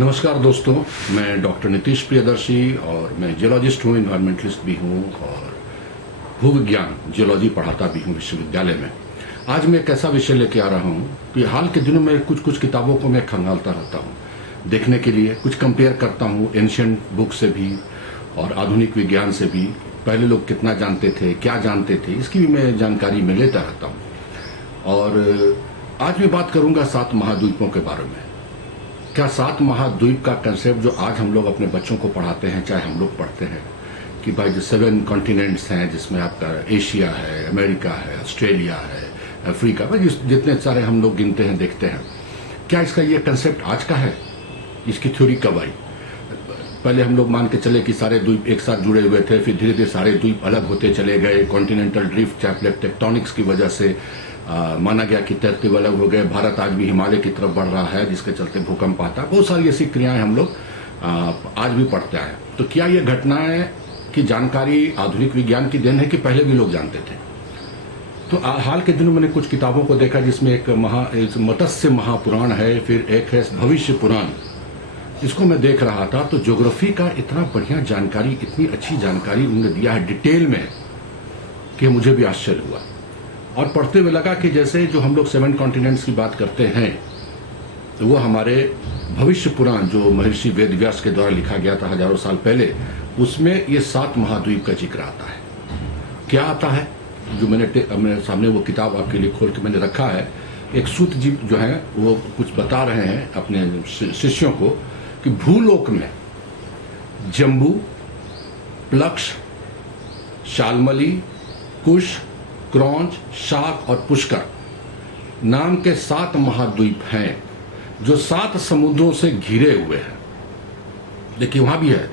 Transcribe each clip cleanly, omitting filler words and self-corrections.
नमस्कार दोस्तों, मैं डॉक्टर नीतीश प्रियदर्शी और मैं जियोलॉजिस्ट हूँ, इन्वायरमेंटलिस्ट भी हूँ और भूविज्ञान जियोलॉजी पढ़ाता भी हूँ विश्वविद्यालय में। आज मैं एक ऐसा विषय लेके आ रहा हूँ कि हाल के दिनों में कुछ किताबों को मैं खंगालता रहता हूँ देखने के लिए, कुछ कंपेयर करता हूँ एंशिएंट बुक से भी और आधुनिक विज्ञान से भी। पहले लोग कितना जानते थे, क्या जानते थे, इसकी भी मैं जानकारी में लेता रहता हूँ। और आज मैं बात करूँगा 7 महाद्वीपों के बारे में। क्या 7 महाद्वीप का कंसेप्ट जो आज हम लोग अपने बच्चों को पढ़ाते हैं, चाहे हम लोग पढ़ते हैं कि भाई जो 7 कॉन्टिनेंट्स हैं, जिसमें आपका एशिया है, अमेरिका है, ऑस्ट्रेलिया है, अफ्रीका, भाई जितने सारे हम लोग गिनते हैं, देखते हैं, क्या इसका ये कंसेप्ट आज का है? इसकी थ्योरी कब आई? पहले हम लोग मान के चले कि सारे द्वीप एक साथ जुड़े हुए थे, फिर धीरे धीरे सारे द्वीप अलग होते चले गए। कॉन्टिनेंटल ड्रिफ्ट या प्लेट टेक्टोनिक्स की वजह से माना गया कि तरतीब अलग हो गए। भारत आज भी हिमालय की तरफ बढ़ रहा है, जिसके चलते भूकंप आता है। बहुत सारी ऐसी क्रियाएं हम लोग आज भी पढ़ते हैं। तो क्या ये घटनाएं की जानकारी आधुनिक विज्ञान की देन है कि पहले भी लोग जानते थे? तो हाल के दिनों मैंने कुछ किताबों को देखा जिसमें एक मत्स्य महापुराण है, फिर एक है भविष्य पुराण। इसको मैं देख रहा था तो ज्योग्राफी का इतना बढ़िया जानकारी, इतनी अच्छी जानकारी उन्होंने दिया है डिटेल में कि मुझे भी आश्चर्य हुआ। और पढ़ते हुए लगा कि जैसे जो हम लोग 7 कॉन्टिनेंट्स की बात करते हैं, तो वो हमारे भविष्य पुराण जो महर्षि वेदव्यास के द्वारा लिखा गया था हजारों साल पहले, उसमें ये 7 महाद्वीप का जिक्र आता है। क्या आता है? जो मेरे सामने वो किताब आपके लिए खोल के मैंने रखा है। एक सूत जी जो है वो कुछ बता रहे हैं अपने शिष्यों को कि भूलोक में जम्बू, प्लक्ष, शाल्मली, कुश, क्रौंच, शाक और पुष्कर नाम के 7 महाद्वीप हैं जो 7 समुद्रों से घिरे हुए हैं। देखिए वहां भी है,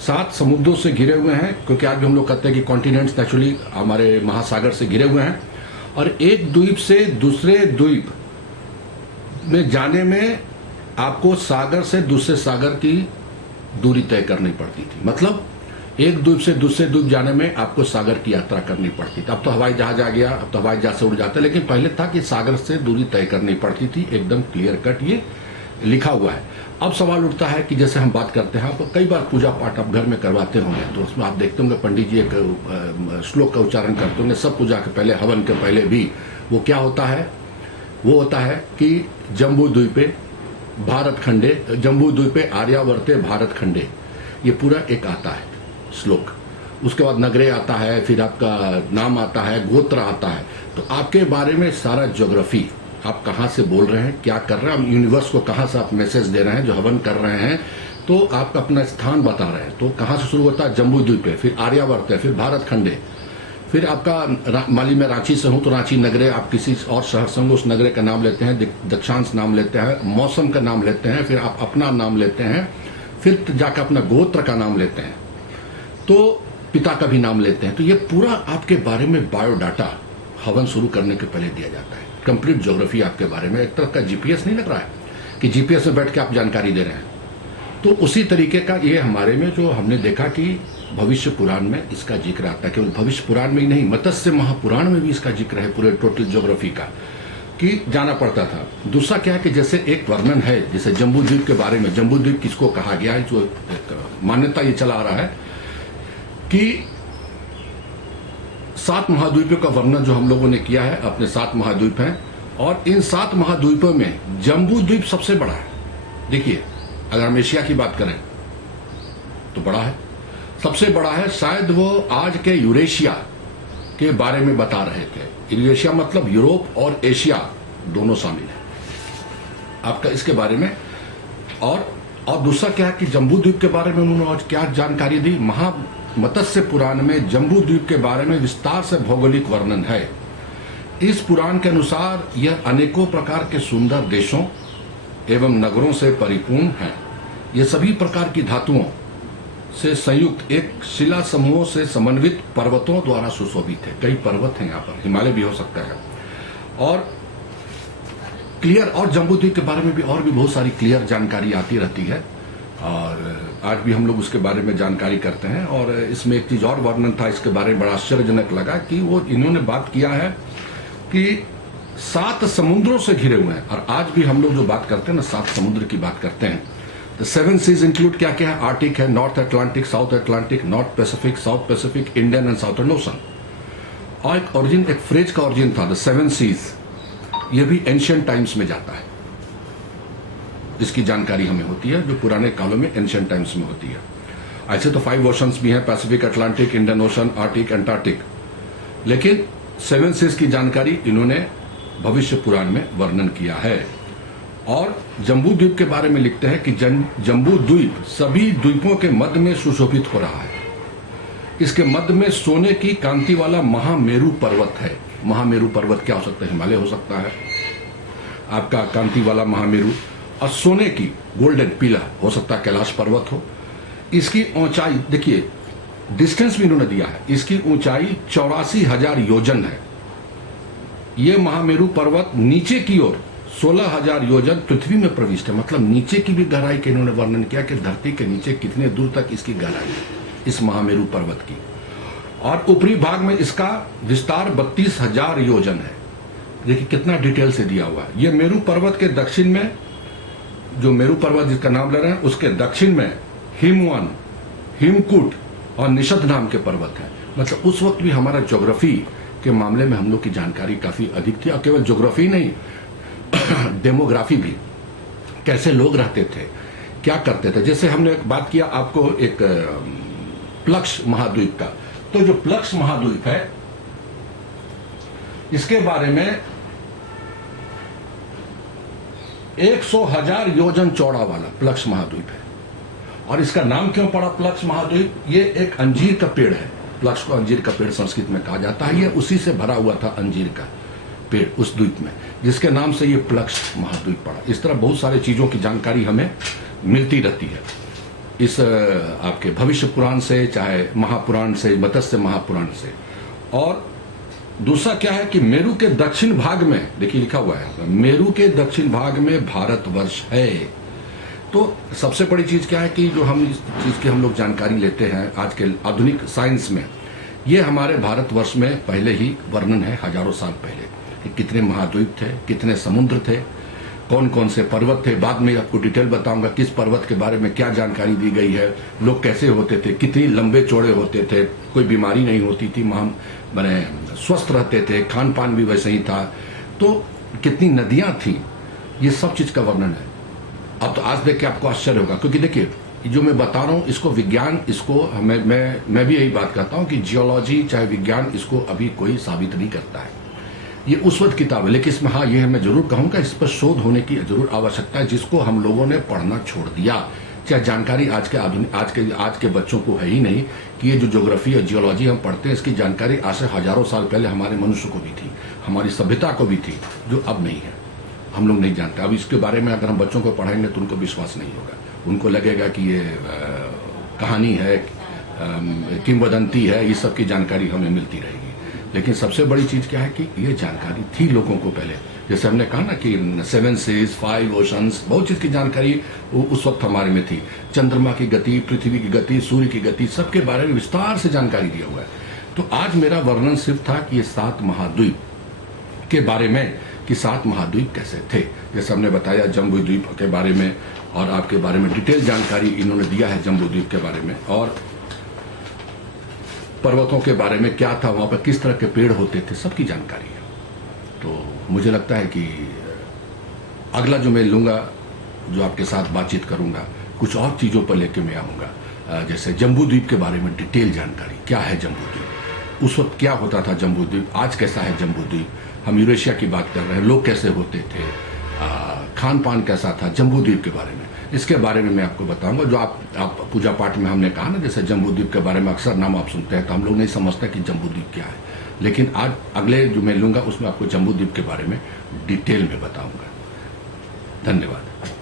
7 समुद्रों से घिरे हुए हैं, क्योंकि आज भी हम लोग कहते हैं कि कॉन्टिनेंट्स नेचुरली हमारे महासागर से घिरे हुए हैं। और एक द्वीप से दूसरे द्वीप में जाने में आपको सागर से दूसरे सागर की दूरी तय करनी पड़ती थी। मतलब एक द्वीप से दूसरे द्वीप जाने में आपको सागर की यात्रा करनी पड़ती थी। अब तो हवाई जहाज आ गया, अब तो हवाई जहाज से उड़ जाते, लेकिन पहले था कि सागर से दूरी तय करनी पड़ती थी। एकदम क्लियर कट ये लिखा हुआ है। अब सवाल उठता है कि जैसे हम बात करते हैं, तो कई बार पूजा पाठ आप घर में करवाते होंगे, तो उसमें आप देखते होंगे पंडित जी एक श्लोक का उच्चारण करते होंगे सब पूजा के पहले, हवन के पहले भी। वो क्या होता है? वो होता है कि जम्बू द्वीपे भारत खंडे, जम्बू द्वीपे आर्यावर्ते भारत खंडे, ये पूरा एक आता है श्लोक। उसके बाद नगरे आता है, फिर आपका नाम आता है, गोत्र आता है। तो आपके बारे में सारा ज्योग्राफी, आप कहाँ से बोल रहे हैं, क्या कर रहे हैं, यूनिवर्स को कहाँ से आप मैसेज दे रहे हैं, जो हवन कर रहे हैं, तो आप अपना स्थान बता रहे हैं। तो कहाँ से शुरू होता है? जम्बू द्वीप है, फिर आर्यावर्त है, फिर भारत खंडे, फिर आपका माली में रांची से हूँ तो रांची नगरे, आप किसी और शहर से होंगे उस नगरे का नाम लेते हैं, दक्षांश नाम लेते हैं, मौसम का नाम लेते हैं, फिर आप अपना नाम लेते हैं, फिर जाकर अपना गोत्र का नाम लेते हैं, तो पिता का भी नाम लेते हैं। तो ये पूरा आपके बारे में बायोडाटा हवन शुरू करने के पहले दिया जाता है। कंप्लीट ज्योग्राफी आपके बारे में, एक तरह का जीपीएस नहीं लग रहा है कि जीपीएस में बैठ के आप जानकारी दे रहे हैं। तो उसी तरीके का ये हमारे में जो हमने देखा कि भविष्य पुराण में इसका जिक्र आता है। केवल भविष्य पुराण में ही नहीं, मत्स्य महापुराण में भी इसका जिक्र है, पूरे टोटल ज्योग्राफी का, कि जाना पड़ता था। दूसरा क्या है कि जैसे एक वर्णन है, जैसे जम्बू द्वीप के बारे में, जम्बू द्वीप किसको कहा गया है, जो मान्यता ये चला आ रहा है कि 7 महाद्वीपों का वर्णन जो हम लोगों ने किया है, अपने 7 महाद्वीप हैं, और इन 7 महाद्वीपों में जम्बू द्वीप सबसे बड़ा है। देखिए, अगर हम एशिया की बात करें तो बड़ा है, सबसे बड़ा है। शायद वो आज के यूरेशिया के बारे में बता रहे थे। यूरेशिया मतलब यूरोप और एशिया दोनों शामिल है आपका इसके बारे में। और दूसरा क्या है कि जम्बू द्वीप के बारे में उन्होंने आज क्या जानकारी दी? मत्स्य पुराण में जम्बू द्वीप के बारे में विस्तार से भौगोलिक वर्णन है। इस पुराण के अनुसार यह अनेकों प्रकार के सुंदर देशों एवं नगरों से परिपूर्ण है। ये सभी प्रकार की धातुओं से संयुक्त एक शिला समूहों से समन्वित पर्वतों द्वारा सुशोभित है। कई पर्वत हैं यहाँ पर, हिमालय भी हो सकता है। और क्लियर, और जम्बू द्वीप के बारे में भी और भी बहुत सारी क्लियर जानकारी आती रहती है, और आज भी हम लोग उसके बारे में जानकारी करते हैं। और इसमें एक चीज और वर्णन था, इसके बारे में बड़ा आश्चर्यजनक लगा कि वो इन्होंने बात किया है कि 7 समुद्रों से घिरे हुए हैं। और आज भी हम लोग जो बात करते हैं ना, 7 समुद्र की बात करते हैं, सेवन सीज इंक्लूड क्या क्या है? आर्टिक है, north Atlantic, south Atlantic, north Pacific, south Pacific, Indian and southern ocean. और एक ओरिजिन, एक फ्रेज का ओरिजिन था द सेवन सीज, ये भी एंशियंट टाइम्स में जाता है। इसकी जानकारी हमें होती है जो पुराने कालों में एंशियंट टाइम्स में होती है। ऐसे तो 5 ओशंस भी हैं, Pacific, Atlantic, Indian ocean, Arctic, Antarctic, लेकिन सेवन सीज की जानकारी इन्होंने भविष्य पुराण में वर्णन किया है। और जम्बू द्वीप के बारे में लिखते हैं कि जम्बू द्वीप सभी द्वीपों के मध्य में सुशोभित हो रहा है। इसके मध्य में सोने की कांति वाला महामेरु पर्वत है। महामेरु पर्वत क्या हो सकता है? हिमालय हो सकता है आपका, कांति वाला महामेरु। और सोने की, गोल्डन पीला हो सकता है कैलाश पर्वत हो। इसकी ऊंचाई देखिए, डिस्टेंस भी इन्होंने दिया है, इसकी ऊंचाई 84,000 योजन है। यह महामेरु पर्वत नीचे की ओर 16,000 योजन पृथ्वी में प्रविष्ट है। मतलब नीचे की भी गहराई के इन्होंने वर्णन किया कि धरती के नीचे कितने दूर तक इसकी गहराई है इस महामेरु पर्वत की। और ऊपरी भाग में इसका विस्तार 32,000 योजन है। देखिए कितना डिटेल से दिया हुआ है। यह मेरु पर्वत के दक्षिण में, जो मेरु पर्वत जिसका नाम ले रहे हैं उसके दक्षिण में हिमवन, हिमकूट और निषद नाम के पर्वत है। मतलब उस वक्त भी हमारा ज्योग्राफी के मामले में हम लोग की जानकारी काफी अधिक थी। और केवल ज्योग्राफी नहीं, डेमोग्राफी भी, कैसे लोग रहते थे, क्या करते थे। जैसे हमने एक बात किया आपको एक प्लक्ष महाद्वीप का, तो जो प्लक्ष महाद्वीप है इसके बारे में 100,000 योजन चौड़ा वाला प्लक्ष महाद्वीप है। और इसका नाम क्यों पड़ा प्लक्ष महाद्वीप? ये एक अंजीर का पेड़ है। प्लक्ष को अंजीर का पेड़ संस्कृत में कहा जाता है। ये उसी से भरा हुआ था अंजीर का पेड़ उस द्वीप में, जिसके नाम से ये प्लक्ष महाद्वीप पड़ा। इस तरह बहुत सारी चीजों की जानकारी हमें मिलती रहती है इस आपके भविष्य पुराण से, चाहे महापुराण से, मत्स्य महापुराण से। और दूसरा क्या है कि मेरु के दक्षिण भाग में, देखिए लिखा हुआ है, मेरु के दक्षिण भाग में भारतवर्ष है। तो सबसे बड़ी चीज क्या है कि जो हम इस चीज की हम लोग जानकारी लेते हैं आज के आधुनिक साइंस में, ये हमारे भारतवर्ष में पहले ही वर्णन है, हजारों साल पहले, कि कितने महाद्वीप थे, कितने समुद्र थे, कौन कौन से पर्वत थे। बाद में आपको डिटेल बताऊंगा किस पर्वत के बारे में क्या जानकारी दी गई है, लोग कैसे होते थे, कितनी लंबे चौड़े होते थे, कोई बीमारी नहीं होती थी, माने स्वस्थ रहते थे, खान पान भी वैसे ही था, तो कितनी नदियां थी, ये सब चीज का वर्णन है। अब तो आज देख के आपको आश्चर्य होगा, क्योंकि देखिए जो मैं बता रहा हूं इसको विज्ञान, इसको मैं भी यही बात करता हूं कि जियोलॉजी चाहे विज्ञान इसको अभी कोई साबित नहीं करता है। ये उस वक्त किताब है, लेकिन इसमें हाँ ये मैं जरूर कहूंगा इस पर शोध होने की जरूर आवश्यकता है, जिसको हम लोगों ने पढ़ना छोड़ दिया। चाहे जानकारी आज के बच्चों को है ही नहीं कि ये जो ज्योग्राफी और जियोलॉजी हम पढ़ते हैं इसकी जानकारी आज से हजारों साल पहले हमारे मनुष्य को भी थी, हमारी सभ्यता को भी थी, जो अब नहीं है, हम लोग नहीं जानते। अब इसके बारे में अगर हम बच्चों को पढ़ाएंगे तो उनको विश्वास नहीं होगा, उनको लगेगा कि ये कहानी है, किंवदंती है, ये सब की जानकारी हमें मिलती रहेगी। लेकिन सबसे बड़ी चीज क्या है कि ये जानकारी थी लोगों को पहले, जैसे हमने कहा ना कि 7 सीज, 5 ओशंस, बहुत चीज की जानकारी उस वक्त हमारे में थी। चंद्रमा की गति, पृथ्वी की गति, सूर्य की गति, सबके बारे में विस्तार से जानकारी दिया हुआ है। तो आज मेरा वर्णन सिर्फ था कि ये 7 महाद्वीप के बारे में, कि 7 महाद्वीप कैसे थे। जैसे हमने बताया जम्बू द्वीप के बारे में, और आपके बारे में डिटेल जानकारी इन्होंने दिया है जम्बू द्वीप के बारे में, और पर्वतों के बारे में क्या था, वहां पर किस तरह के पेड़ होते थे, सबकी जानकारी है। तो मुझे लगता है कि अगला जो मैं लूंगा, जो आपके साथ बातचीत करूंगा, कुछ और चीजों पर लेके मैं आऊंगा। जैसे जम्बू द्वीप के बारे में डिटेल जानकारी, क्या है जम्बू द्वीप, उस वक्त क्या होता था जम्बू द्वीप, आज कैसा है जम्बू द्वीप, हम यूरेशिया की बात कर रहे हैं, लोग कैसे होते थे, खान पान कैसा था, जम्बू द्वीप के बारे में, इसके बारे में मैं आपको बताऊंगा। जो आप पूजा पाठ में हमने कहा ना, जैसे जम्बू द्वीप के बारे में अक्सर नाम आप सुनते हैं तो हम लोग नहीं समझते कि जम्बू द्वीप क्या है, लेकिन आज अगले जो मैं लूंगा उसमें आपको जम्बू द्वीप के बारे में डिटेल में बताऊंगा। धन्यवाद।